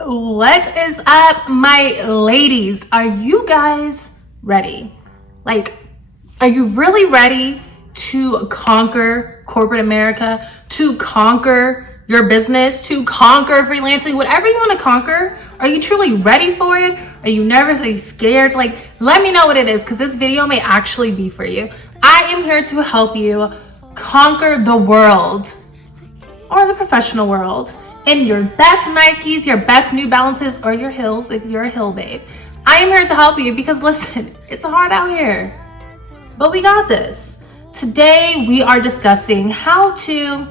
What is up, my ladies? Are you guys ready? Are you really ready to conquer corporate America, to conquer your business, to conquer freelancing, whatever you want to conquer? Are you truly ready for it? Are you nervous? Are you scared? Let me know what it is, because this video may actually be for you. I am here to help you conquer the world, or the professional world, in your best Nikes, your best New Balances, or your heels if you're a heel babe. I am here to help you because listen, it's hard out here, but we got this. Today we are discussing how to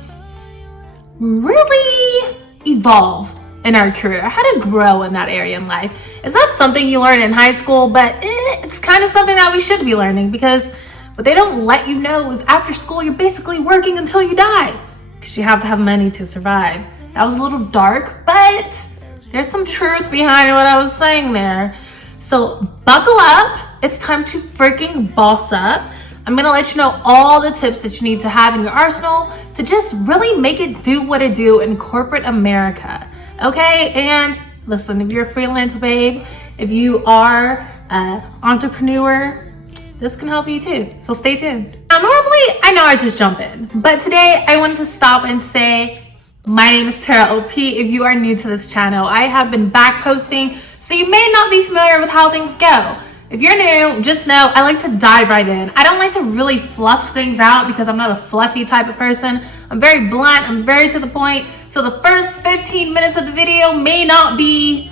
really evolve in our career, how to grow in that area in life. It's not something you learn in high school, but it's kind of something that we should be learning, because what they don't let you know is after school you're basically working until you die, because you have to have money to survive. That was a little dark, but there's some truth behind what I was saying there. So buckle up. It's time to freaking boss up. I'm gonna let you know all the tips that you need to have in your arsenal to just really make it do what it do in corporate America. Okay, and listen, if you're a freelance babe, if you are an entrepreneur, this can help you too, so stay tuned. Now, normally, I know I just jump in, but today I wanted to stop and say, my name is Tara OP. If you are new to this channel, I have been back posting, so you may not be familiar with how things go. If you're new, just know I like to dive right in. I don't like to really fluff things out because I'm not a fluffy type of person. I'm very blunt, I'm very to the point. So the first 15 minutes of the video may not be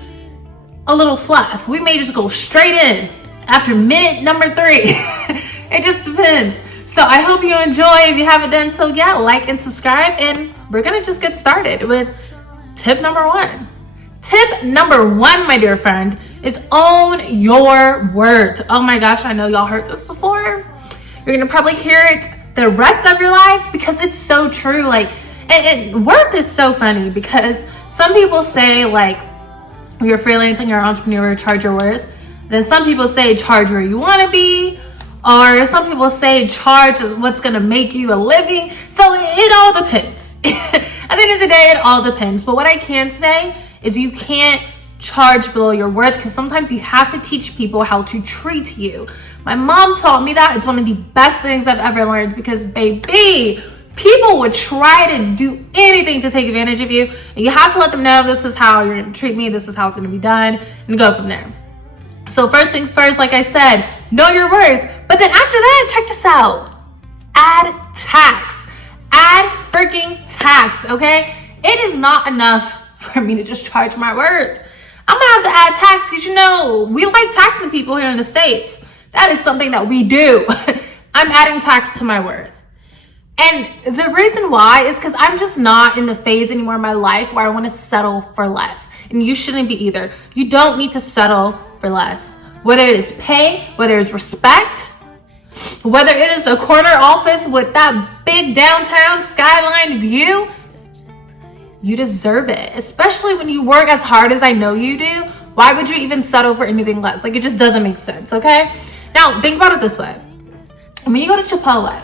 a little fluff. We may just go straight in after minute number 3. It just depends. So I hope you enjoy. If you haven't done so yet, like and subscribe, and we're gonna just get started with tip number 1. Tip number 1, my dear friend, is own your worth. Oh my gosh, I know y'all heard this before. You're gonna probably hear it the rest of your life because it's so true. And worth is so funny because some people say you're freelancing, you're an entrepreneur, charge your worth. Then some people say charge where you want to be, or some people say charge what's going to make you a living. So it all depends. At the end of the day, it all depends. But what I can say is you can't charge below your worth, because sometimes you have to teach people how to treat you. My mom taught me that. It's one of the best things I've ever learned, because baby, people would try to do anything to take advantage of you. And you have to let them know, this is how you're going to treat me. This is how it's going to be done, and go from there. So first things first, like I said, know your worth. But then after that, check this out. Add tax. Add freaking tax, okay? It is not enough for me to just charge my worth. I'm gonna have to add tax because, we like taxing people here in the States. That is something that we do. I'm adding tax to my worth. And the reason why is because I'm just not in the phase anymore in my life where I want to settle for less. And you shouldn't be either. You don't need to settle for less. Whether it is pay, whether it's respect, whether it is the corner office with that big downtown skyline view, you deserve it. Especially when you work as hard as I know you do. Why would you even settle for anything less? It just doesn't make sense, okay? Now, think about it this way. When you go to Chipotle,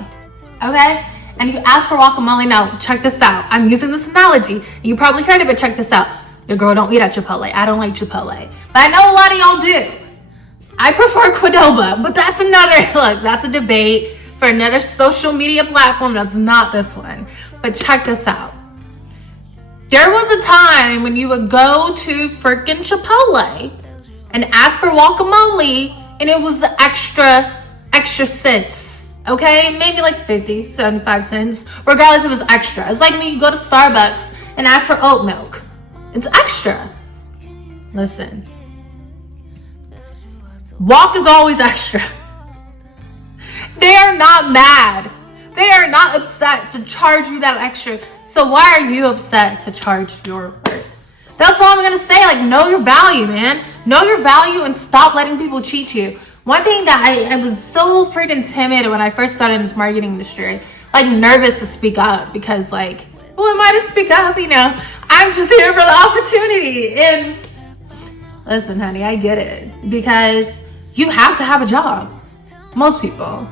okay, and you ask for guacamole, now check this out. I'm using this analogy. You probably heard it, but check this out. Your girl don't eat at Chipotle. I don't like Chipotle. But I know a lot of y'all do. I prefer Qdoba, but that's that's a debate for another social media platform. That's not this one. But check this out. There was a time when you would go to freaking Chipotle and ask for guacamole, and it was extra cents. Okay, maybe 50, 75 cents. Regardless, it was extra. It's like when you go to Starbucks and ask for oat milk. It's extra. Listen. Walk is always extra. They are not mad. They are not upset to charge you that extra. So why are you upset to charge your worth? That's all I'm going to say. Know your value, man. Know your value and stop letting people cheat you. One thing that I was so freaking timid when I first started in this marketing industry, nervous to speak up because who am I to speak up? I'm just here for the opportunity. And listen, honey, I get it, because you have to have a job. Most people.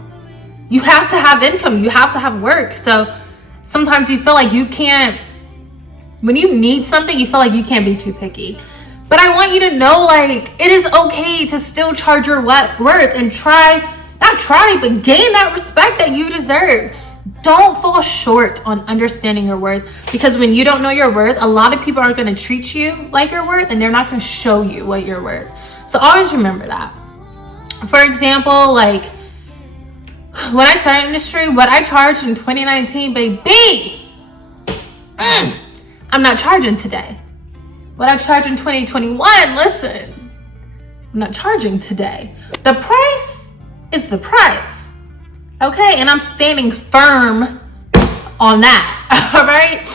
You have to have income. You have to have work. So sometimes you feel like you can't, when you need something, you feel like you can't be too picky. I want you to know, like, it is okay to still charge your worth and but gain that respect that you deserve. Don't fall short on understanding your worth, because when you don't know your worth, a lot of people aren't going to treat you like your worth, and they're not going to show you what you're worth. So always remember that. For example, like when I started industry, what I charged in 2019, baby, I'm not charging today. What I charged in 2021, listen, I'm not charging today. The price is the price. Okay, and I'm standing firm on that. All right.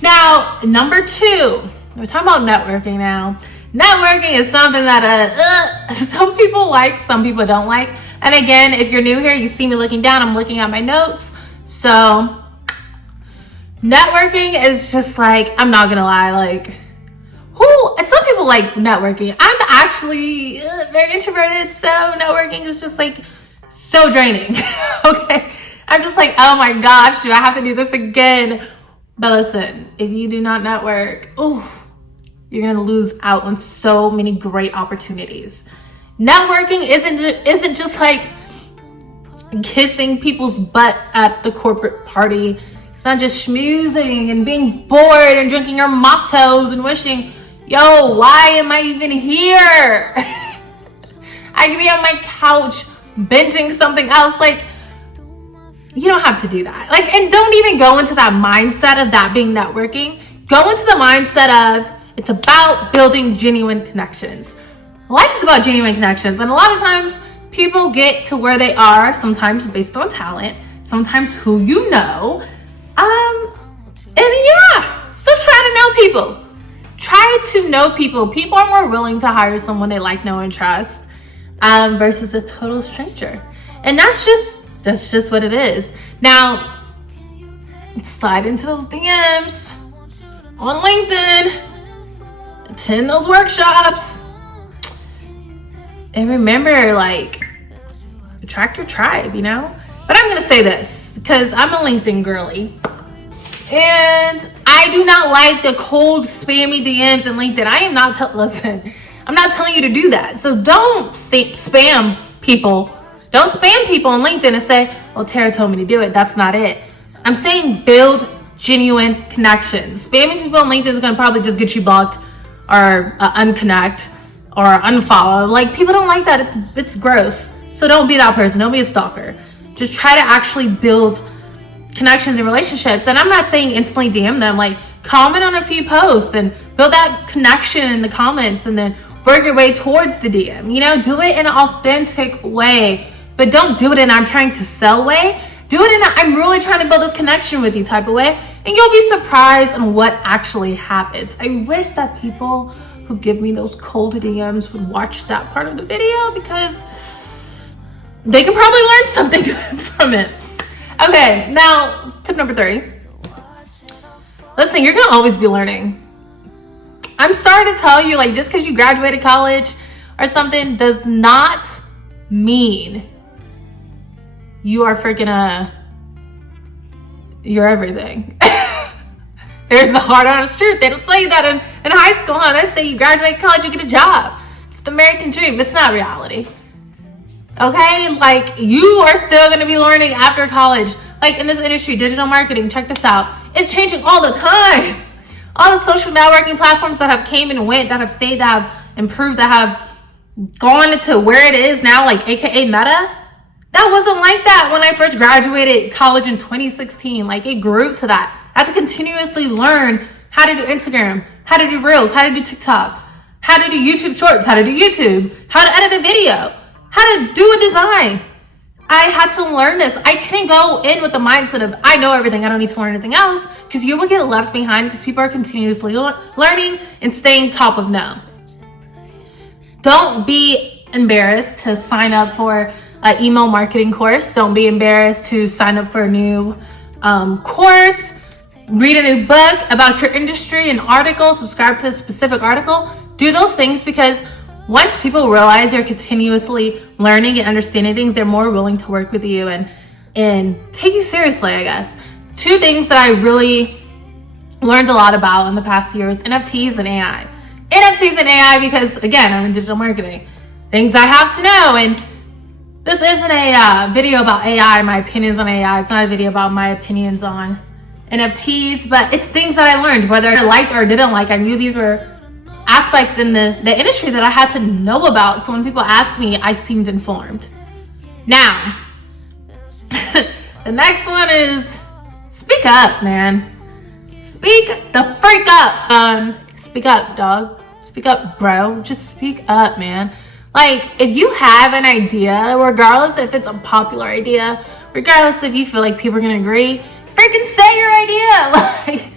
Now, number 2, we're talking about networking now. Networking is something that some people like, some people don't like. And again, if you're new here, you see me looking down, I'm looking at my notes. So networking is just like, I'm not gonna lie, like, some people like networking. I'm actually very introverted, so networking is just like so draining. Okay, I'm just like, oh my gosh, do I have to do this again? But listen, if you do not network, you're gonna lose out on so many great opportunities. Networking isn't just like kissing people's butt at the corporate party. It's not just schmoozing and being bored and drinking your mocktails and wishing, yo, why am I even here? I could be on my couch binging something else. Like, you don't have to do that. Like, and don't even go into that mindset of that being networking. Go into the mindset of, it's about building genuine connections. Life is about genuine connections. And a lot of times people get to where they are, sometimes based on talent, sometimes who you know. Still try to know people. Try to know people. People are more willing to hire someone they like, know, and trust versus a total stranger. And that's just what it is. Now, slide into those DMs on LinkedIn, attend those workshops, and remember, like, attract your tribe, you know? But I'm gonna say this because I'm a LinkedIn girly, and I do not like the cold, spammy DMs in LinkedIn. I am not, listen, I'm not telling you to do that. So don't spam people. Don't spam people on LinkedIn and say, well, Tara told me to do it. That's not it. I'm saying build genuine connections. Spamming people on LinkedIn is going to probably just get you blocked or unconnect or unfollow. Like, people don't like that. It's gross. So don't be that person. Don't be a stalker. Just try to actually build connections and relationships. And I'm not saying instantly DM them. Like, comment on a few posts and build that connection in the comments, and then work your way towards the DM. You know, do it in an authentic way, but don't do it in I'm trying to sell way. Do it in a I'm really trying to build this connection with you type of way, and you'll be surprised on what actually happens. I wish that people who give me those cold DMs would watch that part of the video, because they can probably learn something from it. Okay, now tip number 3. Listen, you're gonna always be learning. I'm sorry to tell you, like, just because you graduated college or something does not mean you are freaking you're everything. There's the hard honest truth. They don't tell you that in high school, huh? They say you graduate college, you get a job. It's the American dream. It's not reality. Okay? Like, you are still going to be learning after college. Like, in this industry, digital marketing, check this out. It's changing all the time. All the social networking platforms that have came and went, that have stayed, that have improved, that have gone to where it is now, like AKA Meta, that wasn't like that when I first graduated college in 2016. Like, it grew to that. I had to continuously learn how to do Instagram, how to do Reels, how to do TikTok, how to do YouTube Shorts, how to do YouTube, how to edit a video, how to do a design. I had to learn this. I couldn't go in with the mindset of I know everything, I don't need to learn anything else, because you will get left behind, because people are continuously learning and staying top of know. Don't be embarrassed to sign up for an email marketing course. Don't be embarrassed to sign up for a new course, read a new book about your industry, an article, subscribe to a specific article. Do those things, because once people realize you're continuously learning and understanding things, they're more willing to work with you and take you seriously, I guess. 2 things that I really learned a lot about in the past years: NFTs and AI. NFTs and AI because, again, I'm in digital marketing. Things I have to know. And this isn't a video about AI, my opinions on AI. It's not a video about my opinions on NFTs, but it's things that I learned, whether I liked or didn't like. I knew these were aspects in the industry that I had to know about. So when people asked me, I seemed informed. Now, the next one is speak up, man. Speak the freak up. Speak up, dog. Speak up, bro. Just speak up, man. Like, if you have an idea, regardless if it's a popular idea, regardless if you feel like people are gonna agree, freaking say your idea.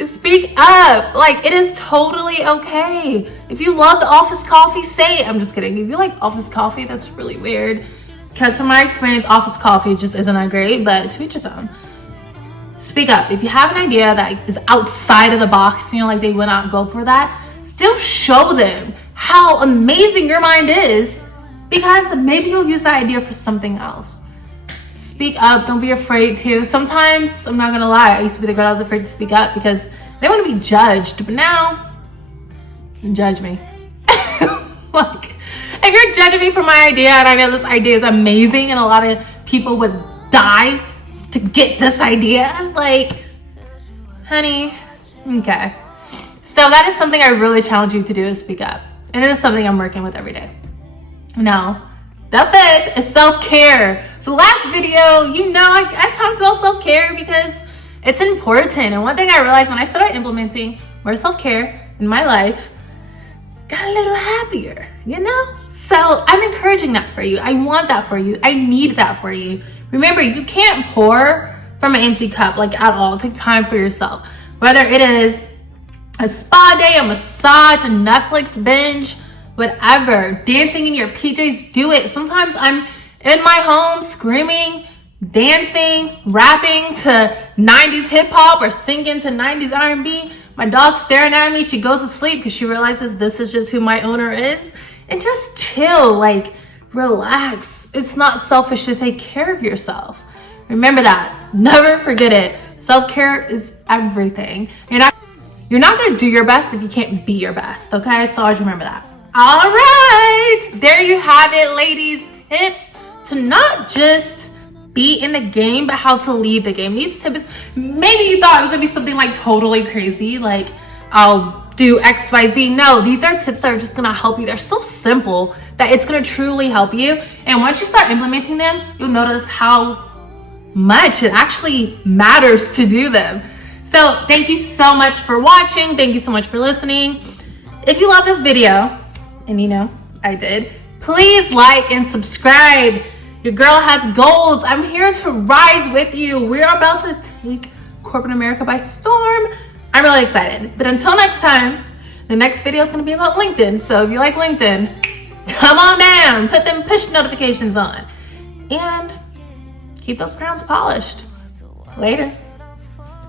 Like, speak up. Like, it is totally okay. If you love the office coffee, say it. I'm just kidding. If you like office coffee, that's really weird. Because from my experience, office coffee just isn't that great, but to each his own. Speak up. If you have an idea that is outside of the box, you know, like they would not go for that, still show them how amazing your mind is, because maybe you'll use that idea for something else. Speak up. Don't be afraid to. Sometimes, I'm not gonna lie, I used to be the girl that was afraid to speak up because they want to be judged, but now, judge me. Like, if you're judging me for my idea, and I know this idea is amazing and a lot of people would die to get this idea, like, honey, okay. So that is something I really challenge you to do, is speak up. And it is something I'm working with every day. Now, the fifth is self-care. So the last video, you know, I talked about self-care because it's important. And one thing I realized when I started implementing more self-care in my life, got a little happier, you know? So I'm encouraging that for you. I want that for you. I need that for you. Remember, you can't pour from an empty cup, like, at all. Take time for yourself. Whether it is a spa day, a massage, a Netflix binge, whatever, dancing in your PJs, do it. Sometimes I'm in my home screaming, dancing, rapping to 90s hip hop or singing to 90s R&B. My dog's staring at me. She goes to sleep because she realizes this is just who my owner is. And just chill, like, relax. It's not selfish to take care of yourself. Remember that. Never forget it. Self-care is everything. You're not going to do your best if you can't be your best, okay? So always remember that. All right. There you have it, ladies. Tips to not just be in the game, but how to lead the game. These tips, maybe you thought it was going to be something like totally crazy, like I'll do X, Y, Z. No, these are tips that are just going to help you. They're so simple that it's going to truly help you. And once you start implementing them, you'll notice how much it actually matters to do them. So thank you so much for watching. Thank you so much for listening. If you love this video, and you know I did, please like and subscribe. Your girl has goals. I'm here to rise with you. We're about to take corporate America by storm. I'm really excited. But until next time, the next video is going to be about LinkedIn. So if you like LinkedIn, come on down, put them push notifications on, and keep those crowns polished. Later.